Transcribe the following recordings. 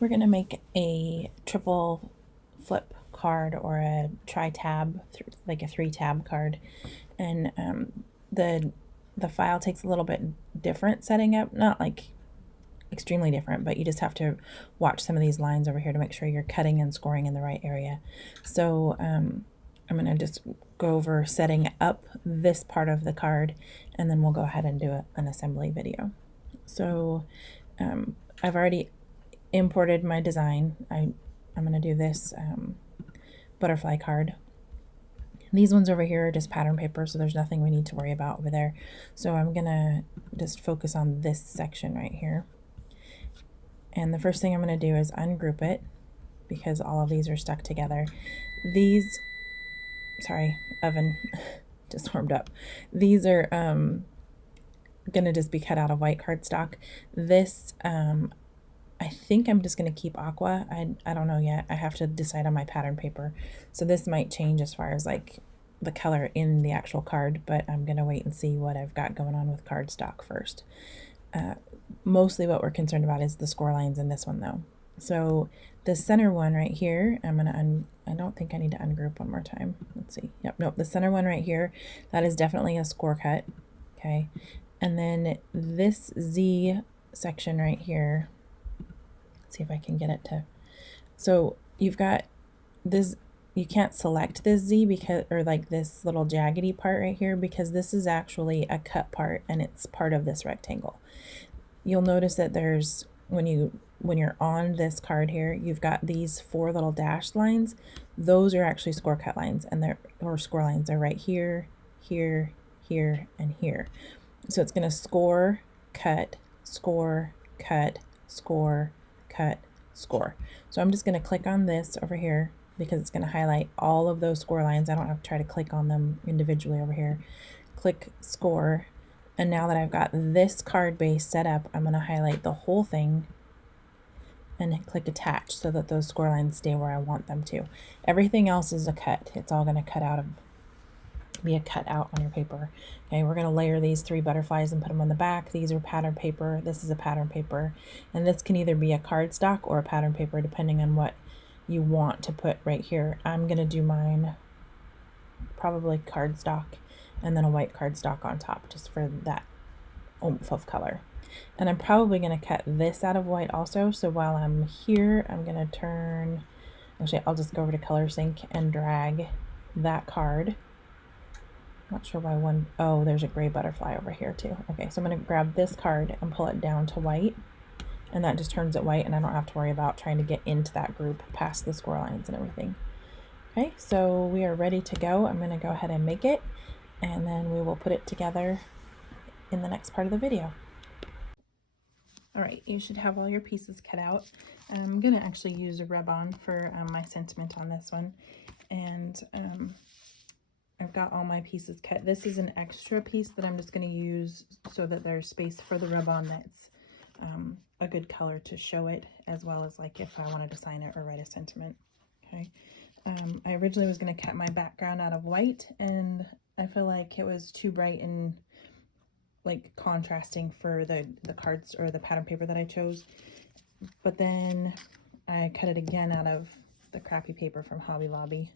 We're going to make a triple flip card or a tri-tab, like a 3-tab card. And the file takes a little bit different setting up, not like extremely different, but you just have to watch some of these lines over here to make sure you're cutting and scoring in the right area. So I'm going to just go over setting up this part of the card, and then we'll go ahead and do an assembly video. So I've already imported my design. I'm going to do this butterfly card. These ones over here are just pattern paper, so there's nothing we need to worry about over there. So I'm going to just focus on this section right here. And the first thing I'm going to do is ungroup it because all of these are stuck together. These, sorry, oven just warmed up. These are going to just be cut out of white cardstock. This, I think I'm just going to keep aqua. I don't know yet. I have to decide on my pattern paper. So this might change as far as like the color in the actual card, but I'm going to wait and see what I've got going on with cardstock first. Mostly what we're concerned about is the score lines in this one though. So the center one right here, I'm going to, I don't think I need to ungroup one more time. Let's see. Yep. Nope. The center one right here, that is definitely a score cut. Okay. And then this Z section right here, let's see if I can get it to, so you've got this, you can't select this Z because, or like this little jaggedy part right here, because this is actually a cut part and it's part of this rectangle. You'll notice that there's, when you're on this card here, you've got these 4 little dashed lines. Those are actually score cut lines, and they're, or score lines. They're right here, here, here, and here. So it's going to score, cut, score, cut, score, cut, score. So I'm just going to click on this over here because it's going to highlight all of those score lines. I don't have to try to click on them individually over here. Click score. And now that I've got this card base set up, I'm going to highlight the whole thing and click attach so that those score lines stay where I want them to. Everything else is a cut. It's all going to cut out of, be a cut out on your paper. Okay, we're going to layer these 3 butterflies and put them on the back. These are pattern paper. This is a pattern paper. And this can either be a cardstock or a pattern paper depending on what you want to put right here. I'm going to do mine probably cardstock, and then a white cardstock on top just for that oomph of color. And I'm probably going to cut this out of white also. So while I'm here, I'm going to turn, actually I'll just go over to Color Sync and drag that card. Not sure why one, oh, there's a gray butterfly over here too. Okay, so I'm going to grab this card and pull it down to white, and that just turns it white, and I don't have to worry about trying to get into that group past the score lines and everything. Okay, so we are ready to go. I'm going to go ahead and make it, and then we will put it together in the next part of the video. All right, you should have all your pieces cut out. I'm going to actually use a rub-on for my sentiment on this one, and I've got all my pieces cut. This is an extra piece that I'm just going to use so that there's space for the rub-on that's a good color to show it, as well as like if I wanted to sign it or write a sentiment. Okay. I originally was going to cut my background out of white, and I feel like it was too bright and like contrasting for the cards or the pattern paper that I chose. But then I cut it again out of the crappy paper from Hobby Lobby,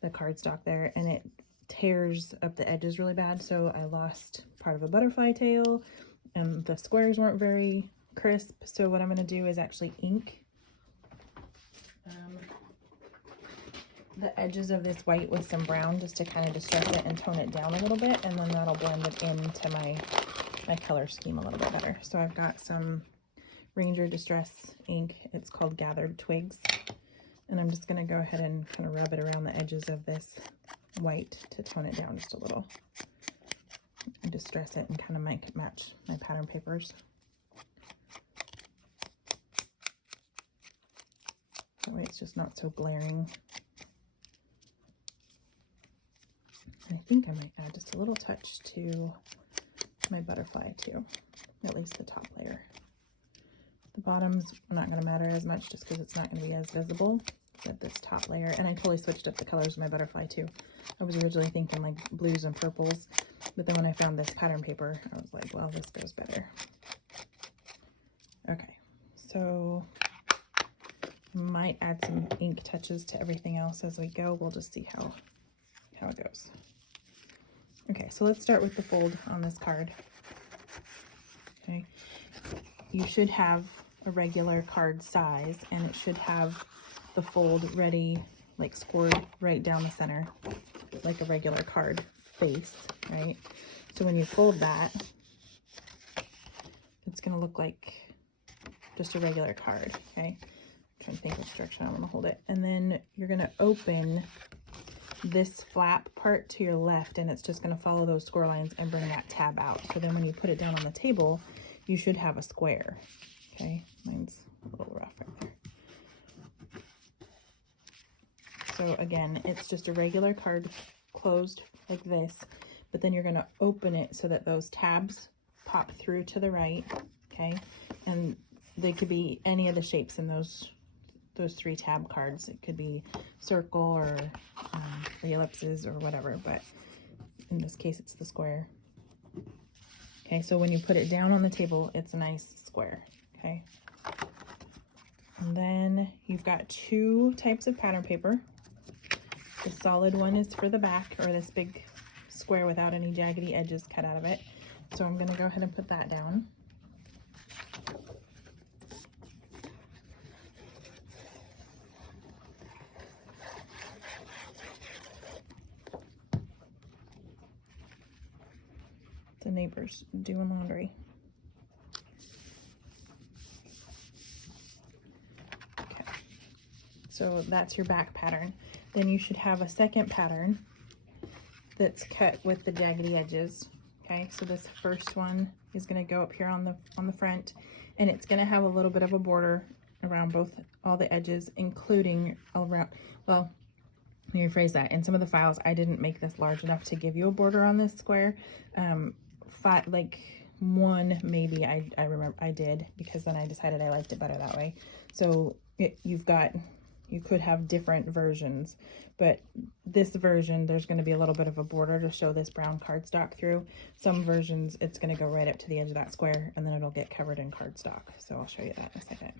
the cardstock there, and it tears up the edges really bad. So I lost part of a butterfly tail, and the squares weren't very crisp. So what I'm going to do is actually ink the edges of this white with some brown just to kind of distress it and tone it down a little bit, and then that'll blend it into my color scheme a little bit better. So I've got some Ranger Distress ink. It's called Gathered Twigs, and I'm just going to go ahead and kind of rub it around the edges of this white to tone it down just a little and distress it and kind of make it match my pattern papers. That way it's just not so glaring. I think I might add just a little touch to my butterfly too, at least the top layer. The bottom's not going to matter as much just because it's not going to be as visible as this top layer. And I totally switched up the colors of my butterfly too. I was originally thinking like blues and purples, but then when I found this pattern paper, I was like, well, this goes better. Okay, so might add some ink touches to everything else as we go. We'll just see how it goes. Okay, so let's start with the fold on this card. Okay, you should have a regular card size, and it should have the fold ready, like scored right down the center, like a regular card face, right? So when you fold that, it's going to look like just a regular card, okay? I'm trying to think which direction I want to hold it. And then you're going to open this flap part to your left, and it's just going to follow those score lines and bring that tab out. So then when you put it down on the table, you should have a square, okay? Mine's a little rough right there. So again, it's just a regular card closed like this, but then you're going to open it so that those tabs pop through to the right, okay? And they could be any of the shapes in those 3 tab cards. It could be circle or the ellipses or whatever, but in this case it's the square. Okay, so when you put it down on the table, it's a nice square, okay? And then you've got 2 types of pattern paper. The solid one is for the back, or this big square without any jaggedy edges cut out of it. So I'm going to go ahead and put that down. The neighbor's doing laundry. Okay, so that's your back pattern. Then you should have a second pattern that's cut with the jaggedy edges. Okay, so this first one is going to go up here on the front, and it's going to have a little bit of a border around all the edges, including around, well, let me rephrase that. In some of the files, I didn't make this large enough to give you a border on this square. Like one maybe I remember I did, because then I decided I liked it better that way. So you could have different versions, but this version, there's going to be a little bit of a border to show this brown cardstock through. Some versions, it's going to go right up to the edge of that square, and then it'll get covered in cardstock. So I'll show you that in a second.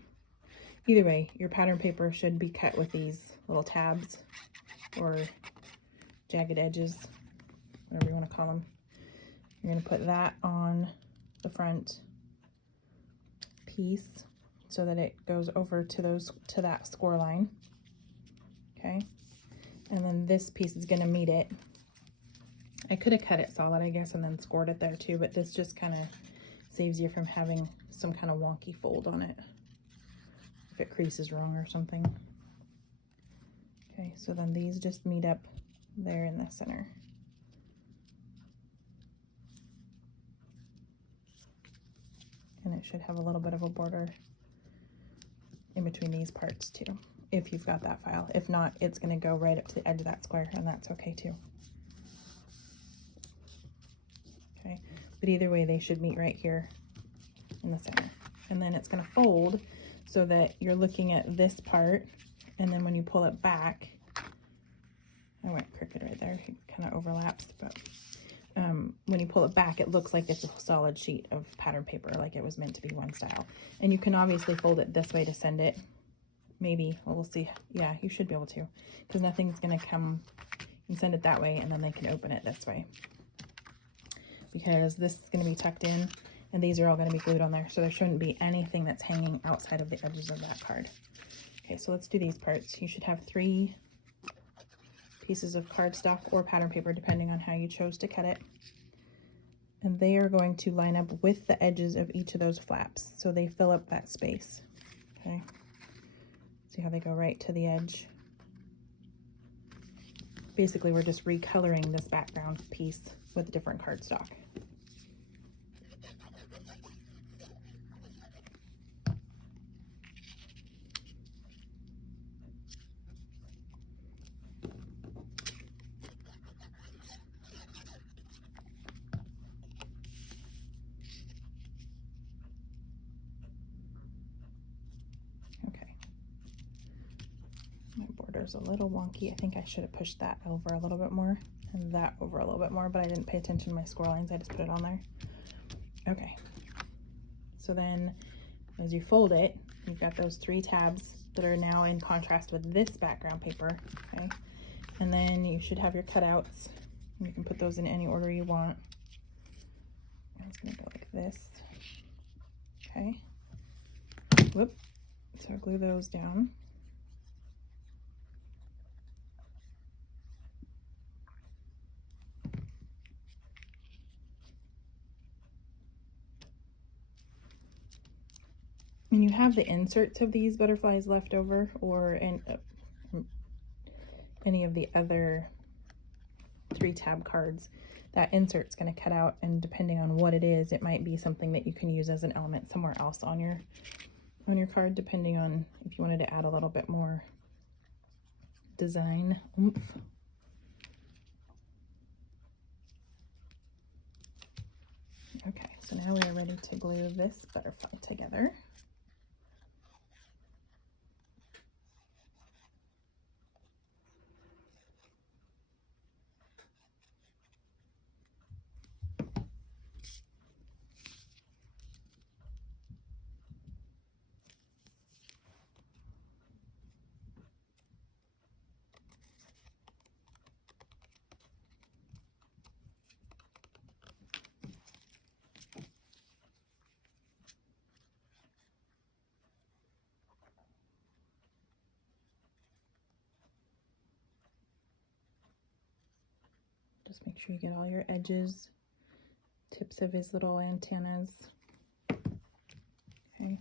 Either way, your pattern paper should be cut with these little tabs or jagged edges, whatever you want to call them. You're going to put that on the front piece so that it goes over to that score line. Okay, and then this piece is going to meet it. I could have cut it solid, I guess, and then scored it there too, but this just kind of saves you from having some kind of wonky fold on it if it creases wrong or something. Okay, so then these just meet up there in the center. And it should have a little bit of a border in between these parts too, if you've got that file. If not, it's going to go right up to the edge of that square, and that's okay too. Okay, but either way, they should meet right here in the center. And then it's going to fold so that you're looking at this part, and then when you pull it back, I went crooked right there, it kind of overlaps, but when you pull it back, it looks like it's a solid sheet of pattern paper, like it was meant to be one style. And you can obviously fold it this way to send it. Maybe, well, we'll see. Yeah, you should be able to, because nothing's going to come. You can send it that way, and then they can open it this way, because this is going to be tucked in, and these are all going to be glued on there, so there shouldn't be anything that's hanging outside of the edges of that card. Okay, so let's do these parts. You should have 3 pieces of cardstock or pattern paper, depending on how you chose to cut it. And they are going to line up with the edges of each of those flaps, so they fill up that space. Okay, see how they go right to the edge. Basically, we're just recoloring this background piece with different cardstock. A little wonky. I think I should have pushed that over a little bit more and that over a little bit more, but I didn't pay attention to my score lines. I just put it on there. Okay, so then as you fold it, you've got those 3 tabs that are now in contrast with this background paper, okay? And then you should have your cutouts. You can put those in any order you want. I'm just gonna go like this, okay? Whoop, so glue those down. And you have the inserts of these butterflies left over, or in any of the other 3 tab cards. That insert's going to cut out, and depending on what it is, it might be something that you can use as an element somewhere else on your card, depending on if you wanted to add a little bit more design oomph. Okay, so now we are ready to glue this butterfly together. Just make sure you get all your edges, tips of his little antennas. Okay.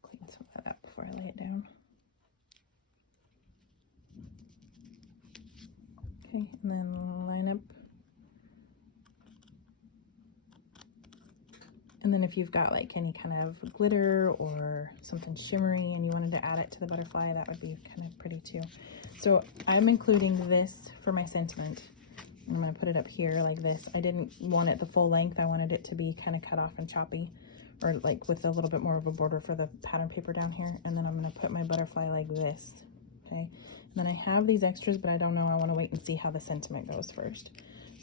Clean some of that up before I lay it down. Okay, and then line up. And then if you've got like any kind of glitter or something shimmery and you wanted to add it to the butterfly, that would be kind of pretty too. So I'm including this for my sentiment. I'm going to put it up here like this. I didn't want it the full length. I wanted it to be kind of cut off and choppy, or like with a little bit more of a border for the pattern paper down here. And then I'm going to put my butterfly like this. Okay. And then I have these extras, but I don't know. I want to wait and see how the sentiment goes first.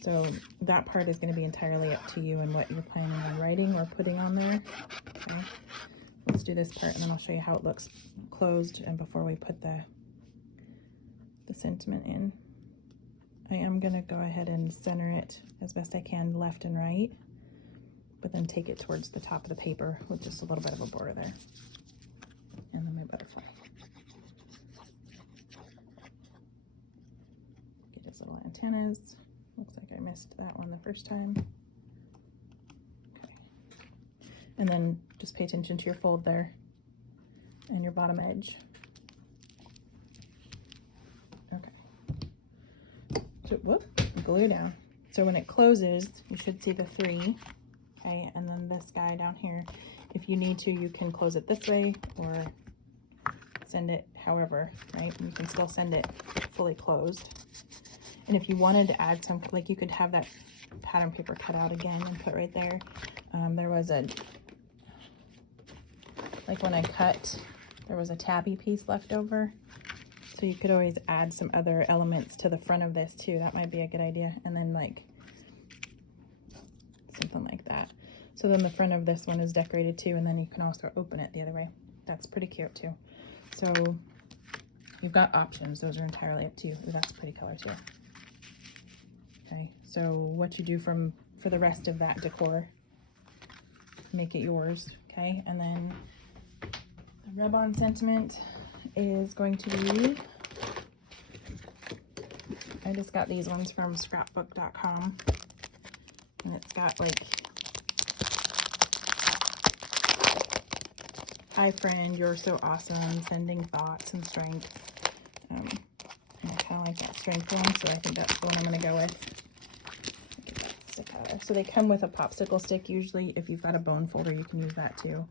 So that part is going to be entirely up to you and what you're planning on writing or putting on there. Okay. Let's do this part and then I'll show you how it looks closed and before we put the sentiment in. I am going to go ahead and center it as best I can left and right, but then take it towards the top of the paper with just a little bit of a border there. And then my butterfly. Get his little antennas. Looks like I missed that one the first time. Okay. And then just pay attention to your fold there and your bottom edge. Okay. So, whoop, glue down. So when it closes, you should see the 3. Okay, and then this guy down here. If you need to, you can close it this way or send it however, right? And you can still send it fully closed. And if you wanted to add some, like you could have that pattern paper cut out again and put right there. There was like when I cut, there was a tabby piece left over. So you could always add some other elements to the front of this too. That might be a good idea. And then like something like that. So then the front of this one is decorated too. And then you can also open it the other way. That's pretty cute too. So you've got options. Those are entirely up to you. Ooh, that's a pretty color too. Okay, so what you do for the rest of that decor, make it yours, okay? And then the rub-on sentiment is going to be, I just got these ones from scrapbook.com, and it's got like, hi friend, you're so awesome, sending thoughts and strength. And I kind of like that strength one, so I think that's the one I'm going to go with. Get that stick out there. So they come with a popsicle stick usually. If you've got a bone folder, you can use that too.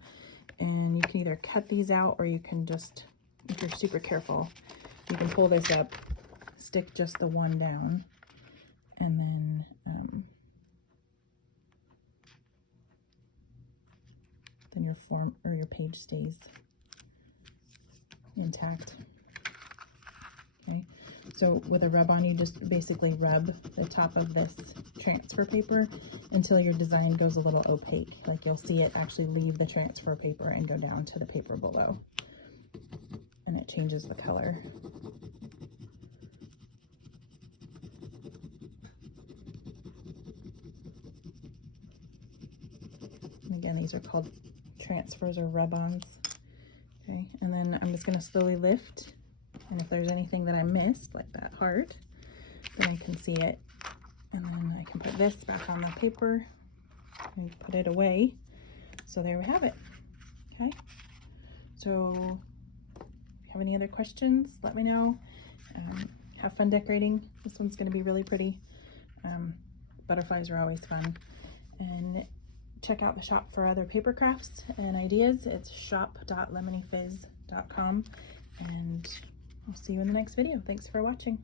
And you can either cut these out or you can just, if you're super careful, you can pull this up, stick just the one down, and then your form or your page stays intact. Okay, so with a rub on, you just basically rub the top of this transfer paper until your design goes a little opaque. Like you'll see it actually leave the transfer paper and go down to the paper below. and it changes the color. And again, these are called transfers or rub-ons. Okay, and then I'm just going to slowly lift, and if there's anything that I missed, like that heart, then I can see it. And then I can put this back on the paper and put it away. So there we have it. Okay, so if you have any other questions, let me know. Have fun decorating. This one's going to be really pretty. Butterflies are always fun. And check out the shop for other paper crafts and ideas. It's shop.lemonyfizz.com, and I'll see you in the next video. Thanks for watching.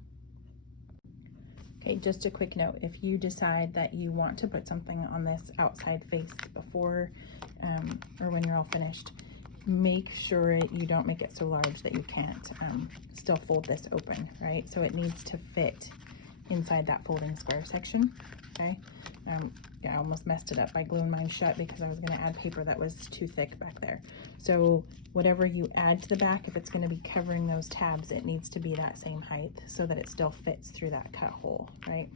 Okay, just a quick note, if you decide that you want to put something on this outside face before or when you're all finished, make sure you don't make it so large that you can't still fold this open, right? So it needs to fit inside that folding square section. Okay, yeah, I almost messed it up by gluing mine shut because I was going to add paper that was too thick back there. So whatever you add to the back, if it's going to be covering those tabs, it needs to be that same height so that it still fits through that cut hole, right?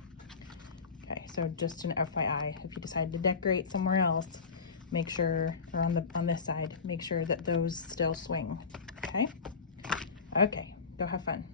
Okay, so just an FYI, if you decide to decorate somewhere else, make sure, or on this side, make sure that those still swing. Okay, go have fun.